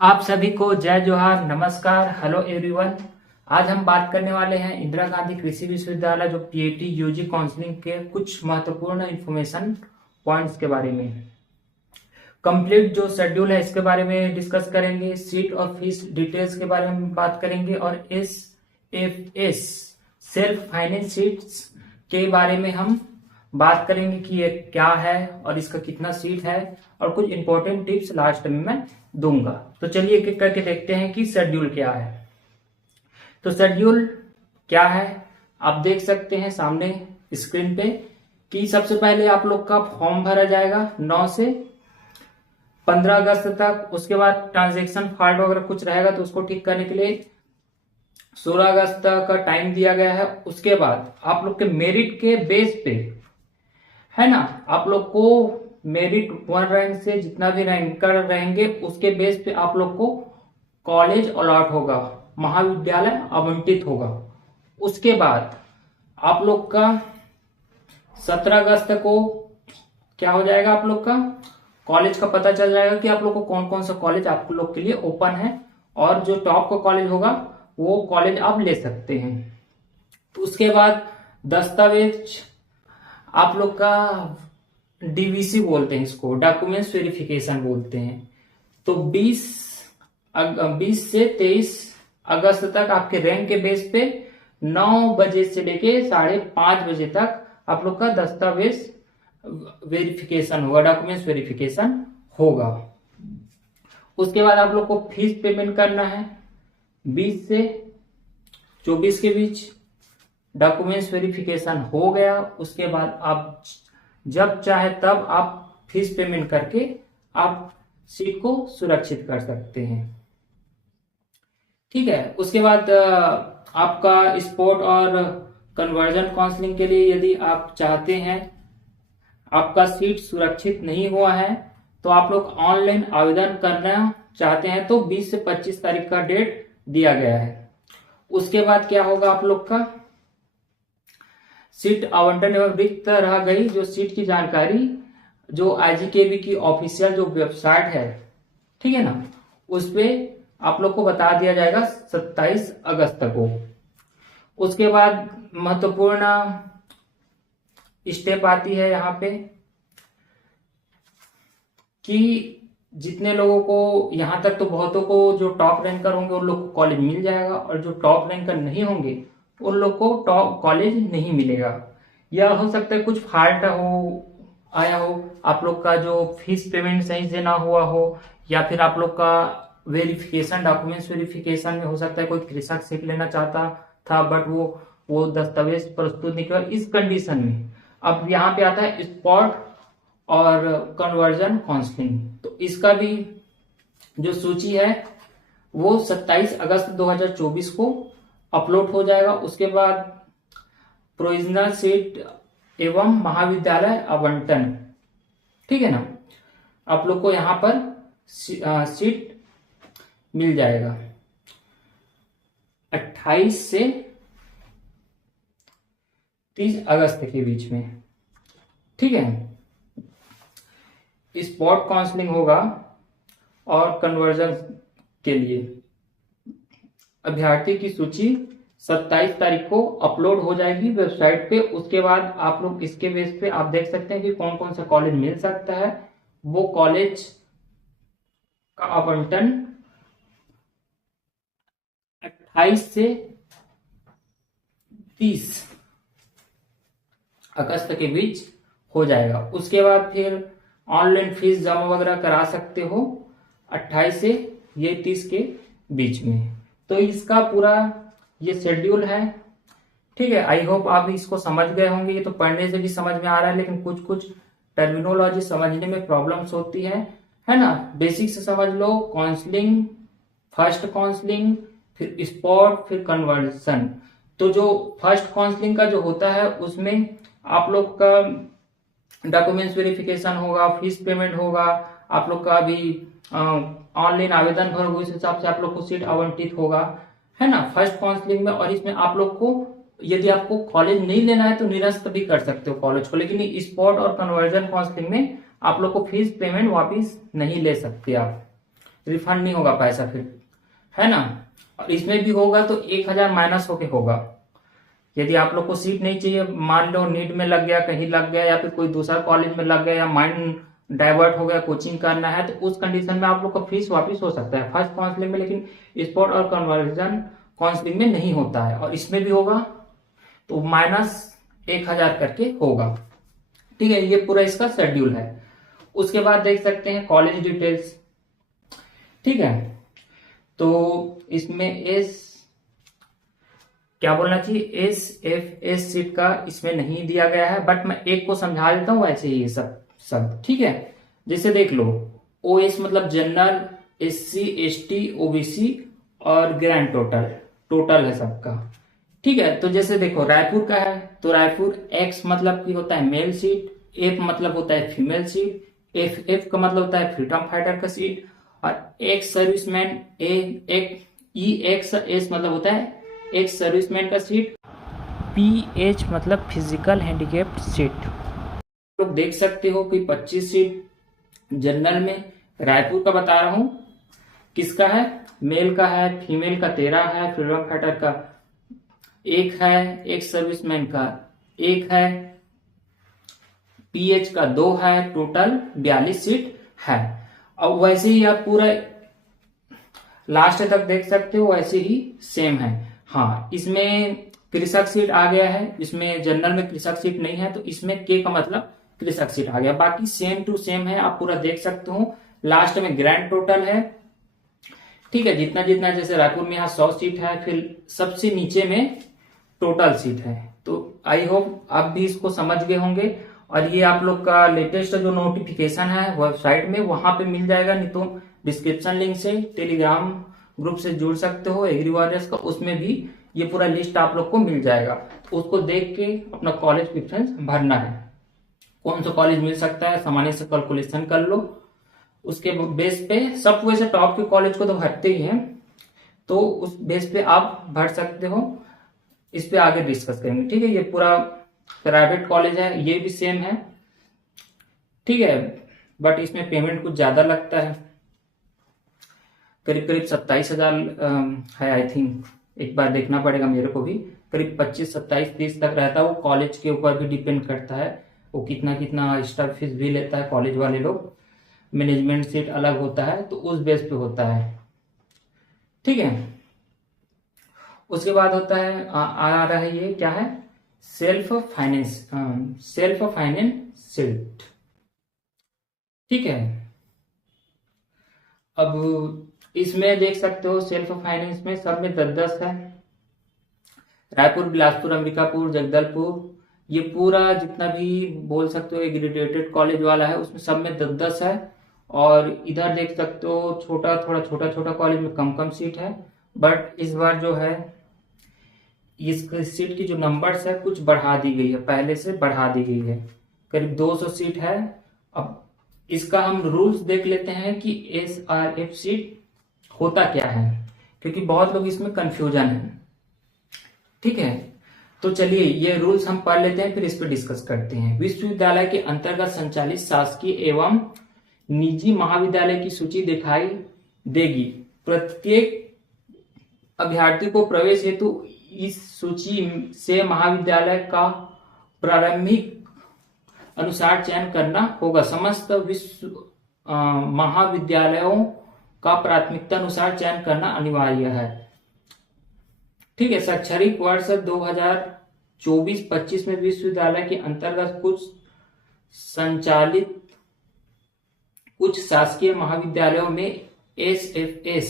आप सभी को जय जोहार, नमस्कार, हेलो एवरीवन। आज हम बात करने वाले हैं इंदिरा गांधी कृषि विश्वविद्यालय जो पीएटी यूजी काउंसलिंग के कुछ महत्वपूर्ण इंफॉर्मेशन पॉइंट्स के बारे में। कंप्लीट जो शेड्यूल है इसके बारे में डिस्कस करेंगे, सीट और फीस डिटेल्स के बारे में बात करेंगे और SFS सेल्फ फाइनेंस सीट्स के बारे में हम बात करेंगे कि ये क्या है और इसका कितना सीट है और कुछ इंपॉर्टेंट टिप्स लास्ट में मैं दूंगा। तो चलिए एक एक करके देखते हैं कि शेड्यूल क्या है। तो शेड्यूल क्या है आप देख सकते हैं सामने स्क्रीन पे कि सबसे पहले आप लोग का फॉर्म भरा जाएगा 9 से 15 अगस्त तक। उसके बाद ट्रांजैक्शन फॉल्ट वगैरह कुछ रहेगा तो उसको ठीक करने के लिए 16 अगस्त तक का टाइम दिया गया है। उसके बाद आप लोग के मेरिट के बेस पे है ना, आप लोग को मेरिट 1 रैंक से जितना भी रैंकर रहेंगे उसके बेस पे आप लोग को कॉलेज अलॉट होगा, महाविद्यालय आवंटित होगा। उसके बाद आप लोग का 17 अगस्त को क्या हो जाएगा, आप लोग का कॉलेज का पता चल जाएगा कि आप लोग को कौन कौन सा कॉलेज आप लोग के लिए ओपन है और जो टॉप का कॉलेज होगा वो कॉलेज आप ले सकते हैं। उसके बाद दस्तावेज आप लोग का डीवीसी बोलते हैं, इसको डॉक्यूमेंट्स वेरिफिकेशन बोलते हैं। तो 20 से 23 अगस्त तक आपके रैंक के बेस पे 9 बजे से लेके 5:30 बजे तक आप लोग का दस्तावेज वेरिफिकेशन होगा, डॉक्यूमेंट्स वेरिफिकेशन होगा। उसके बाद आप लोग को फीस पेमेंट करना है 20 से 24 के बीच। डॉक्यूमेंट्स वेरिफिकेशन हो गया, उसके बाद आप जब चाहे तब आप फीस पेमेंट करके आप सीट को सुरक्षित कर सकते हैं। ठीक है। उसके बाद आपका स्पोर्ट और कन्वर्जन काउंसलिंग के लिए यदि आप चाहते हैं, आपका सीट सुरक्षित नहीं हुआ है तो आप लोग ऑनलाइन आवेदन करना चाहते हैं तो 20 से 25 तारीख का डेट दिया गया है। उसके बाद क्या होगा, आप लोग का सीट आवंटन एवं रिक्त रह गई जो सीट की जानकारी जो IGKB की ऑफिशियल जो वेबसाइट है, ठीक है ना, उस पे आप लोग को बता दिया जाएगा 27 अगस्त को। उसके बाद महत्वपूर्ण स्टेप आती है यहाँ पे कि जितने लोगों को, यहाँ तक तो बहुतों को जो टॉप रैंकर होंगे उन लोग को कॉलेज मिल जाएगा और जो टॉप रैंकर नहीं होंगे उन लोग को टॉप कॉलेज नहीं मिलेगा। या हो सकता है कुछ फॉल्ट आया हो, आप लोग का जो फीस पेमेंट सही से ना हुआ हो, या फिर आप लोग का वेरिफिकेशन डॉक्यूमेंट्स वेरिफिकेशन में हो सकता है कोई कृषक सीट लेना चाहता था बट वो दस्तावेज प्रस्तुत नहीं किया। इस कंडीशन में अब यहाँ पे आता है स्पॉट और कन्वर्जन काउंसलिंग। तो इसका भी जो सूची है वो 27 अगस्त 2024 को अपलोड हो जाएगा। उसके बाद प्रोविजनल सीट एवं महाविद्यालय आवंटन, ठीक है ना, आप लोग को यहां पर सीट मिल जाएगा 28 से 30 अगस्त के बीच में। ठीक है। स्पॉट काउंसलिंग होगा और कन्वर्जन के लिए अभ्यर्थी की सूची 27 तारीख को अपलोड हो जाएगी वेबसाइट पे। उसके बाद आप लोग इसके बेस पे आप देख सकते हैं कि कौन कौन सा कॉलेज मिल सकता है। वो कॉलेज का आवंटन 28 से 30 अगस्त के बीच हो जाएगा। उसके बाद फिर ऑनलाइन फीस जमा वगैरह करा सकते हो 28 से 30 के बीच में। तो इसका पूरा ये शेड्यूल है। ठीक है। आई होप आप इसको समझ गए होंगे। ये तो पढ़ने से भी समझ में आ रहा है लेकिन कुछ कुछ टर्मिनोलॉजी समझने में प्रॉब्लम्स होती है ना। बेसिक से समझ लो, काउंसलिंग, फर्स्ट काउंसलिंग, फिर स्पॉट, फिर कन्वर्जन। तो जो फर्स्ट काउंसलिंग का जो होता है उसमें आप लोग का डॉक्यूमेंट्स वेरिफिकेशन होगा, फीस पेमेंट होगा, आप लोग का भी ऑनलाइन आवेदन भरोगे, उस हिसाब से आप लोग को सीट आवंटित होगा, है ना, फर्स्ट काउंसलिंग में। और इसमें आप लोग को यदि आपको कॉलेज नहीं लेना है तो निरस्त भी कर सकते हो कॉलेज को, लेकिन स्पॉट और कन्वर्जन काउंसलिंग में आप लोग को फीस पेमेंट वापिस नहीं ले सकते आप। रिफंड नहीं होगा पैसा फिर, है ना। और इसमें भी होगा तो 1000 माइनस होके होगा। यदि आप लोग को सीट नहीं चाहिए, मान लो नीट में लग गया, कहीं लग गया, या फिर कोई दूसरा कॉलेज में लग गया, या माइंड डाइवर्ट हो गया, कोचिंग करना है, तो उस कंडीशन में आप लोग का फीस वापस हो सकता है फर्स्ट काउंसलिंग में, लेकिन स्पॉट और कन्वर्जन काउंसलिंग में नहीं होता है। और इसमें भी होगा तो माइनस 1000 करके होगा। ठीक है, ये पूरा इसका शेड्यूल है। उसके बाद देख सकते हैं कॉलेज डिटेल्स। ठीक है, तो इसमें क्या बोलना चाहिए, SFS सीट का इसमें नहीं दिया गया है, बट मैं एक को समझा देता हूँ ऐसे ही ये सब। ठीक है, जैसे देख लो, OS मतलब जनरल, SC ST OBC और ग्रैंड टोटल है सबका। ठीक है, तो जैसे देखो रायपुर का है तो रायपुर X मतलब की होता है मेल सीट, F मतलब होता है फीमेल सीट, FF का मतलब होता है फ्रीडम फाइटर का सीट, और एक्स सर्विसमैन EXS मतलब होता है एक्स सर्विसमैन का सीट, PH मतलब फिजिकल हैंडीकैप्ड सीट। लोग देख सकते हो कि 25 सीट जनरल में रायपुर का बता रहा हूं, किसका है, मेल का है, फीमेल का 13 है, फ्रीडम फाइटर का 1 है, एक्स सर्विसमैन का 1 है, PH का 2 है, टोटल 42 सीट है। अब वैसे ही आप पूरा लास्ट तक देख सकते हो, वैसे ही सेम है। हाँ, इसमें कृषक सीट आ गया है, इसमें जनरल में कृषक सीट नहीं है, तो इसमें K का मतलब कृषक सीट आ गया। बाकी सेम टू सेम है, आप पूरा देख सकते हो। लास्ट में ग्रैंड टोटल है। ठीक है, जितना जितना, जैसे रायपुर में यहाँ 100 सीट है, फिर सबसे नीचे में टोटल सीट है। तो आई होप आप भी इसको समझ गए होंगे। और ये आप लोग का लेटेस्ट जो नोटिफिकेशन है वेबसाइट में, वहां पे मिल जाएगा, नहीं तो डिस्क्रिप्शन लिंक से टेलीग्राम ग्रुप से जुड़ सकते हो एग्री वॉरियर्स का, उसमें भी ये पूरा लिस्ट आप लोग को मिल जाएगा। तो उसको देख के अपना कॉलेज प्रेफरेंस भरना है, कौन सा कॉलेज मिल सकता है सामान्य से कैलकुलेशन कर लो, उसके बेस पे सब वैसे टॉप के कॉलेज को तो भरते ही हैं, तो उस बेस पे आप भर सकते हो। इस पे आगे डिस्कस करेंगे। ठीक है, ये पूरा प्राइवेट कॉलेज है, ये भी सेम है। ठीक है, बट इसमें पेमेंट कुछ ज्यादा लगता है, करीब करीब 27,000 है आई थिंक, एक बार देखना पड़ेगा मेरे को भी। करीब 25, 27, 30 तक रहता है, वो कॉलेज के ऊपर भी डिपेंड करता है, वो कितना कितना एक्स्ट्रा फीस भी लेता है कॉलेज वाले लोग। मैनेजमेंट सीट अलग होता है, तो उस बेस पे होता है। ठीक है, उसके बाद होता है आ रहा है, ये क्या है, सेल्फ फाइनेंस सीट। ठीक है, अब इसमें देख सकते हो सेल्फ फाइनेंस में सब में 10-10 है। रायपुर, बिलासपुर, अंबिकापुर, जगदलपुर, ये पूरा जितना भी बोल सकते हो एग्रीगेटेड कॉलेज वाला है, उसमें सब में 10-10 है। और इधर देख सकते हो थोड़ा छोटा कॉलेज में कम कम सीट है, बट इस बार जो है इस सीट की जो नंबर्स है कुछ बढ़ा दी गई है, पहले से बढ़ा दी गई है, करीब 200 सीट है। अब इसका हम रूल्स देख लेते हैं कि SRF सीट होता क्या है, क्योंकि बहुत लोग इसमें कंफ्यूजन है। ठीक है, तो चलिए ये रूल्स हम पढ़ लेते हैं, फिर इस पर डिस्कस करते हैं। विश्वविद्यालय के अंतर्गत संचालित शासकीय एवं निजी महाविद्यालय की सूची दिखाई देगी। प्रत्येक अभ्यर्थी को प्रवेश हेतु इस सूची से महाविद्यालय का प्रारंभिक अनुसार चयन करना होगा। समस्त महाविद्यालयों का प्राथमिकता अनुसार चयन करना अनिवार्य है। ठीक है, शैक्षणिक वर्ष 2024-25 में विश्वविद्यालय के अंतर्गत कुछ संचालित उच्च शासकीय महाविद्यालयों में SFS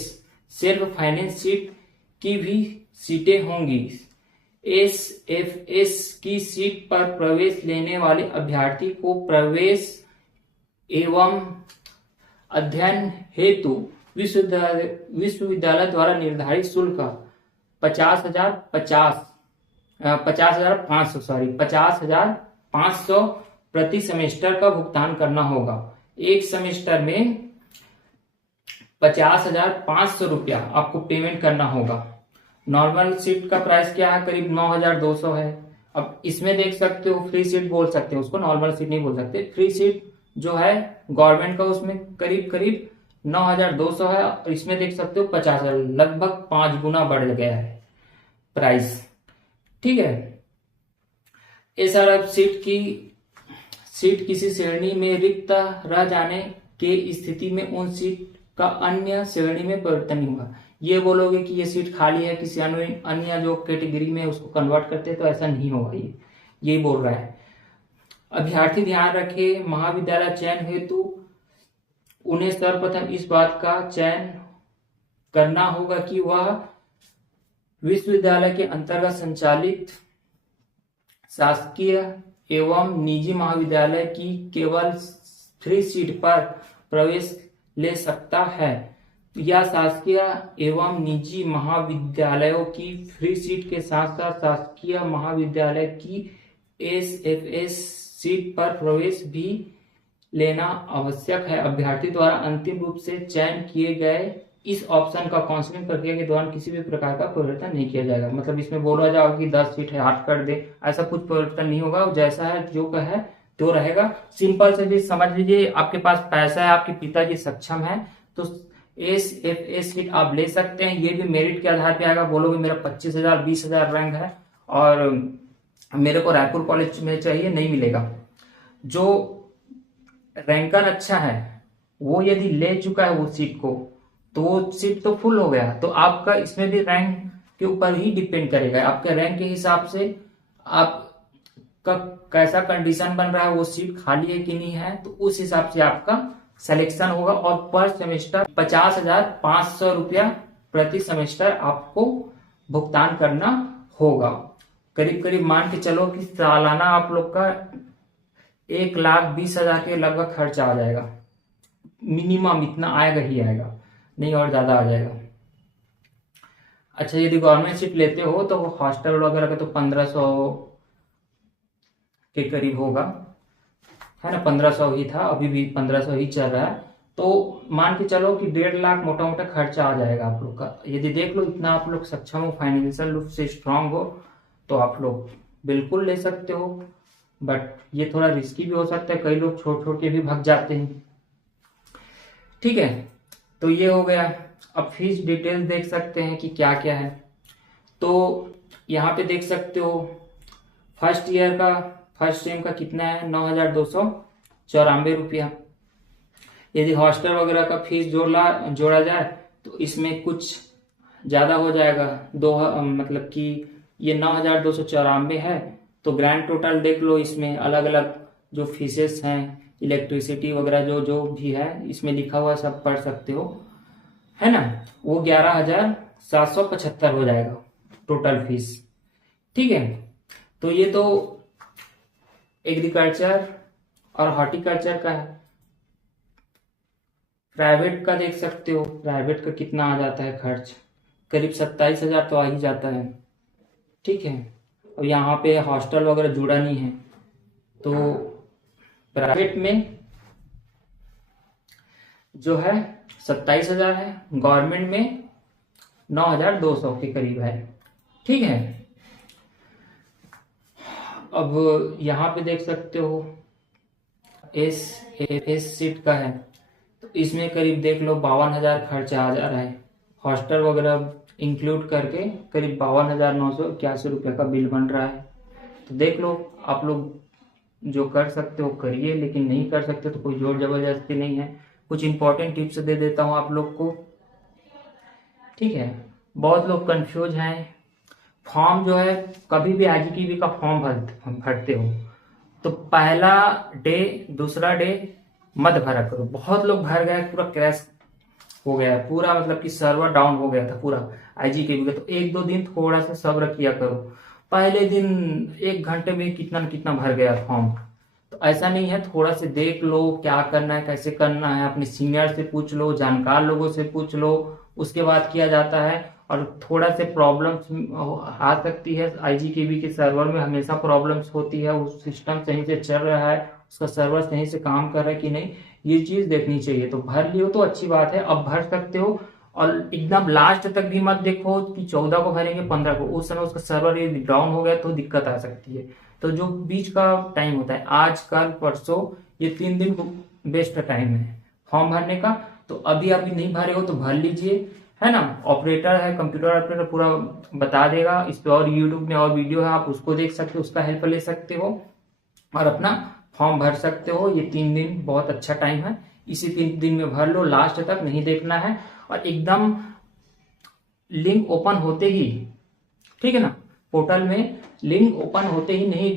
सेल्फ फाइनेंस सीट की भी सीटें होंगी। SFS की सीट पर प्रवेश लेने वाले अभ्यर्थी को प्रवेश एवं अध्ययन हेतु विश्वविद्यालय द्वारा निर्धारित शुल्क 50,500 प्रति सेमेस्टर का भुगतान करना होगा। एक सेमेस्टर में 50,500 रुपया आपको पेमेंट करना होगा। नॉर्मल सीट का प्राइस क्या है, करीब 9,200 है। अब इसमें देख सकते हो फ्री सीट बोल सकते हो उसको, नॉर्मल सीट नहीं बोल सकते। फ्री सीट जो है गवर्नमेंट का, उसमें करीब करीब 9,200 है, और इसमें देख सकते हो 50 है, लगभग 5 गुना बढ़ गया है प्राइस। ठीक है। एसआरएफ सीट किसी श्रेणी में रिक्त रह जाने के स्थिति में उन सीट का अन्य श्रेणी में परिवर्तन नहीं हुआ। ये बोलोगे कि ये सीट खाली है किसी अन्य जो कैटेगरी में उसको कन्वर्ट करते हैं, तो ऐसा नहीं होगा। ये बोल रहा है। अभ्यर्थी ध्यान रखे, महाविद्यालय चयन हेतु उन्हें सर्वप्रथम इस बात का चयन करना होगा कि वह विश्वविद्यालय के अंतर्गत संचालित शासकीय एवं निजी महाविद्यालय की केवल फ्री सीट पर प्रवेश ले सकता है, या शासकीय एवं निजी महाविद्यालयों की फ्री सीट के साथ साथ शासकीय महाविद्यालय की एसएफएस सीट पर प्रवेश भी लेना आवश्यक है। अभ्यर्थी द्वारा अंतिम रूप से चयन किए गए इस ऑप्शन का काउंसलिंग प्रक्रिया के दौरान किसी भी प्रकार का परिवर्तन नहीं किया जाएगा। मतलब इसमें बोला जाएगा कि 10 सीट है हट कर दे, ऐसा कुछ परिवर्तन नहीं होगा। जैसा है जो है तो रहेगा। सिंपल से भी समझ लीजिए, आपके पास पैसा है, आपके पिताजी सक्षम है, तो एसएफएस सीट आप ले सकते हैं। ये भी मेरिट के आधार पे आएगा। बोलोगे मेरा 25,000 20,000 रैंक है और मेरे को रायपुर कॉलेज में चाहिए, नहीं मिलेगा। जो रैंकर अच्छा है वो यदि ले चुका है वो सीट को, तो वो सीट तो फुल हो गया। तो आपका इसमें भी रैंक के ऊपर ही डिपेंड करेगा। आपके रैंक के हिसाब से आपका कैसा कंडीशन बन रहा है, वो सीट खाली है कि नहीं है, तो उस हिसाब से आपका सिलेक्शन होगा। और पर सेमेस्टर 50,500 रुपया प्रति सेमेस्टर आपको भुगतान करना होगा। करीब करीब मान के चलो कि सालाना आप लोग का 1,20,000 के लगभग खर्चा आ जाएगा। मिनिमम इतना आएगा ही आएगा, नहीं और ज्यादा आ जाएगा। अच्छा, यदि गवर्नमेंट सीट लेते हो तो हॉस्टल वगैरह का तो 1500 के करीब होगा, है ना। 1500 ही था, अभी भी 1500 ही चल रहा है। तो मान के चलो कि 1.5 लाख मोटा मोटा खर्चा आ जाएगा आप लोग का। यदि देख लो इतना आप लोग सक्षम हो, फाइनेंशियल रूप से स्ट्रांग हो, तो आप लोग बिल्कुल ले सकते हो। बट ये थोड़ा रिस्की भी हो सकता है, कई लोग छोड़ छोड़ के भी भाग जाते हैं। ठीक है, तो ये हो गया। अब फीस डिटेल्स देख सकते हैं कि क्या क्या है। तो यहाँ पे देख सकते हो फर्स्ट ईयर का, फर्स्ट सेम का कितना है, 9,294 रुपया। यदि हॉस्टल वगैरह का फीस जोड़ा जाए तो इसमें कुछ ज्यादा हो जाएगा। मतलब कि ये 9,294 है, तो ग्रैंड टोटल देख लो। इसमें अलग अलग जो फीसेस हैं, इलेक्ट्रिसिटी वगैरह जो जो भी है इसमें लिखा हुआ, सब पढ़ सकते हो, है ना। वो 11,775 हो जाएगा टोटल फीस। ठीक है, तो ये तो एग्रीकल्चर और हॉर्टिकल्चर का है। प्राइवेट का देख सकते हो, प्राइवेट का कितना आ जाता है खर्च, करीब 27,000 तो आ ही जाता है। ठीक है, और यहाँ पे हॉस्टल वगैरह जुड़ा नहीं है। तो प्राइवेट में जो है 27,000 है, गवर्नमेंट में 9,200 के करीब है। ठीक है, अब यहाँ पे देख सकते हो एस सीट का है, तो इसमें करीब देख लो 52,000 खर्चा आ जा रहा है। हॉस्टल वगैरह इंक्लूड करके करीब 52,981 रुपये का बिल बन रहा है। तो देख लो, आप लोग जो कर सकते हो करिए, लेकिन नहीं कर सकते तो कोई जोर जबरदस्ती नहीं है। कुछ इंपॉर्टेंट टिप्स दे देता हूँ आप लोग को। ठीक है, बहुत लोग कंफ्यूज हैं। फॉर्म जो है, कभी भी आईजीकेबी का फॉर्म भरते हो तो पहला डे दूसरा डे मत भरा करो। बहुत लोग भर गए, पूरा क्रैश हो गया, पूरा मतलब कि सर्वर डाउन हो गया था पूरा आईजीकेबी का। तो 1-2 दिन थोड़ा सा सब्र किया करो। पहले दिन 1 घंटे में कितना न कितना भर गया फॉर्म। तो ऐसा नहीं है, थोड़ा से देख लो क्या करना है, कैसे करना है, अपने सीनियर से पूछ लो, जानकार लोगों से पूछ लो, उसके बाद किया जाता है। और थोड़ा से प्रॉब्लम्स आ सकती है, आईजीकेबी के सर्वर में हमेशा प्रॉब्लम्स होती है। उस सिस्टम सही से चल रहा है, उसका सर्वर सही से काम कर रहा है कि नहीं, ये चीज देखनी चाहिए। तो भर लियो तो अच्छी बात है, अब भर सकते हो। और एकदम लास्ट तक भी मत देखो कि 14 को भरेंगे 15 को, उस समय उसका सर्वर यदि डाउन हो गया तो दिक्कत आ सकती है। तो जो बीच का टाइम होता है, आज कल परसों, ये 3 दिन बेस्ट टाइम है फॉर्म भरने का। तो अभी नहीं भरे हो तो भर लीजिए, है ना। ऑपरेटर है, कंप्यूटर ऑपरेटर पूरा बता देगा इस पे, और यूट्यूब में और वीडियो है, आप उसको देख सकते हो, उसका हेल्प ले सकते हो और अपना फॉर्म भर सकते हो। ये 3 दिन बहुत अच्छा टाइम है, इसी 3 दिन में भर लो, लास्ट तक नहीं देखना है। और एकदम लिंक ओपन होते ही, ठीक है ना, पोर्टल में लिंक ओपन होते ही नहीं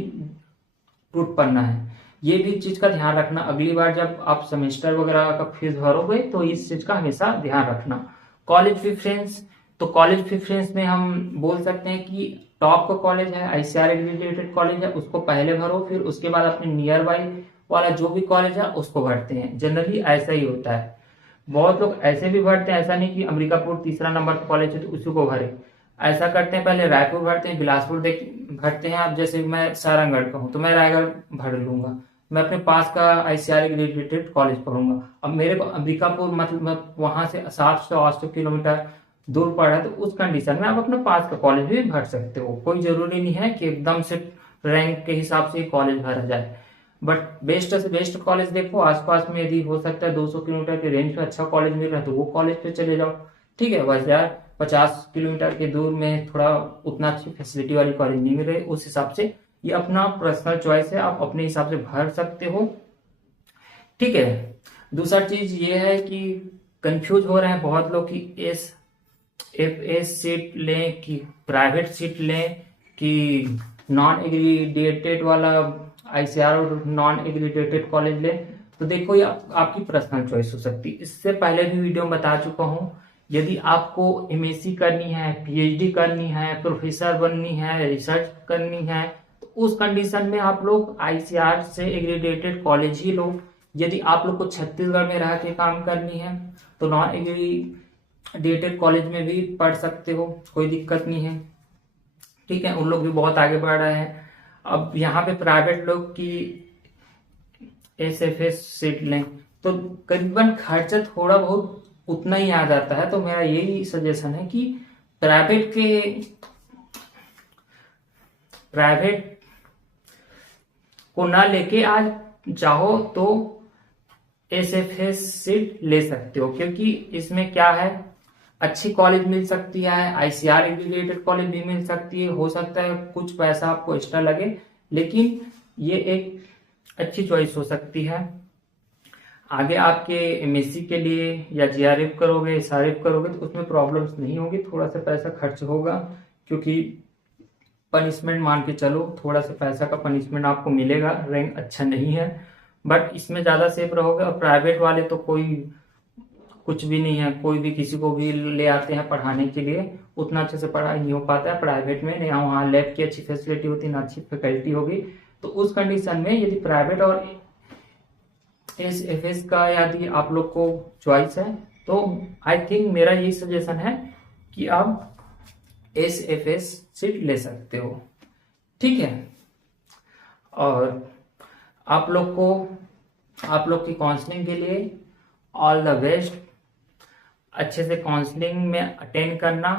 टूट पड़ना है। ये भी चीज का ध्यान रखना, अगली बार जब आप सेमेस्टर वगैरह का फीस भरोगे तो इस चीज का हमेशा ध्यान रखना। कॉलेज प्रेफरेंस, तो कॉलेज प्रेफरेंस में हम बोल सकते हैं कि टॉप का कॉलेज है, आईसीआर एग्रीगेटेड कॉलेज है, उसको पहले भरो, फिर उसके बाद अपने नियर बाई वाला जो भी कॉलेज है उसको भरते हैं। जनरली ऐसा ही होता है। बहुत लोग ऐसे भी भरते हैं, ऐसा नहीं कि अमरीकापुर तीसरा नंबर का कॉलेज है तो उसी को भरे। ऐसा करते हैं, पहले रायपुर भरते हैं, बिलासपुर भरते हैं। अब जैसे मैं सारंगढ़ का हूँ तो मैं रायगढ़ भर लूंगा, मैं अपने पास का आईसीआर रिलेटेड कॉलेज पढ़ूंगा। अब मेरे को अम्बिकापुर मतलब वहां से 700-800 किलोमीटर दूर पड़ रहा है, तो उस कंडीशन में आप अपने पास का कॉलेज भी भर सकते हो। कोई जरूरी नहीं है कि एकदम से रैंक के हिसाब से कॉलेज भरा जाए, बट बेस्ट से बेस्ट कॉलेज देखो। आसपास में यदि हो सकता है 200 किलोमीटर के रेंज पे अच्छा कॉलेज मिल रहा है तो वो कॉलेज पे चले जाओ, ठीक है। बस यार 50 किलोमीटर के दूर में थोड़ा उतना अच्छी फैसिलिटी वाली कॉलेज नहीं मिल रही, उस हिसाब से ये अपना पर्सनल चॉइस है, आप अपने हिसाब से भर सकते हो, ठीक है। दूसरा चीज ये है कि कंफ्यूज हो रहे हैं बहुत लोग कि एस सीट लें कि प्राइवेट सीट लें कि नॉन एग्रीडेटेड वाला आईसीआर और नॉन एग्रीडेटेड कॉलेज लें। तो देखो ये आपकी पर्सनल चॉइस हो सकती है। इससे पहले भी वीडियो में बता चुका हूं, यदि आपको एमएससी करनी है, पीएचडी करनी है, प्रोफेसर बननी है, रिसर्च करनी है, तो उस कंडीशन में आप लोग आईसीआर से एग्रीडेटेड कॉलेज ही लो। यदि आप लोग को छत्तीसगढ़ में रह के काम करनी है तो नॉन एग्रीडेटेड कॉलेज में भी पढ़ सकते हो, कोई दिक्कत नहीं है, ठीक है। उन लोग भी बहुत आगे बढ़ रहे हैं। अब यहाँ पे प्राइवेट लोग की एसएफएस सीट लें तो करीबन खर्चा थोड़ा बहुत उतना ही आ जाता है। तो मेरा यही सजेशन है कि प्राइवेट को ना लेके आज चाहो तो एसएफएस सीट ले सकते हो, क्योंकि इसमें क्या है, अच्छी कॉलेज मिल सकती है, आईसीआर एग्रीगेटेड कॉलेज भी मिल सकती है। हो सकता है कुछ पैसा आपको एक्स्ट्रा लगे, लेकिन ये एक अच्छी चॉइस हो सकती है। आगे आपके एमएससी के लिए या जीआरएफ करोगे, एसआरएफ करोगे तो उसमें प्रॉब्लम्स नहीं होगी, थोड़ा सा पैसा खर्च होगा, क्योंकि पनिशमेंट मान के चलो, थोड़ा सा पैसा का पनिशमेंट आपको मिलेगा, रैंक अच्छा नहीं है, बट इसमें ज्यादा सेफ रहोगे। और प्राइवेट वाले तो कोई कुछ भी नहीं है, कोई भी किसी को भी ले आते हैं पढ़ाने के लिए, उतना अच्छे से पढ़ाई नहीं हो पाता है प्राइवेट में, ना वहाँ लैब की अच्छी फैसिलिटी होती, ना अच्छी फैकल्टी होगी। तो उस कंडीशन में यदि प्राइवेट और एसएफएस का यदि आप लोग को चॉइस है तो आई थिंक मेरा यही सजेशन है कि आप एसएफएस सीट ले सकते हो, ठीक है। और आप लोग की काउंसलिंग के लिए ऑल द बेस्ट। अच्छे से काउंसलिंग में अटेंड करना,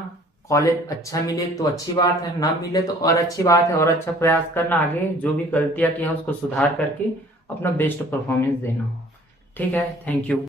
कॉलेज अच्छा मिले तो अच्छी बात है, ना मिले तो और अच्छी बात है, और अच्छा प्रयास करना, आगे जो भी गलतियां की हैं उसको सुधार करके अपना बेस्ट परफॉर्मेंस देना, ठीक है। Thank you.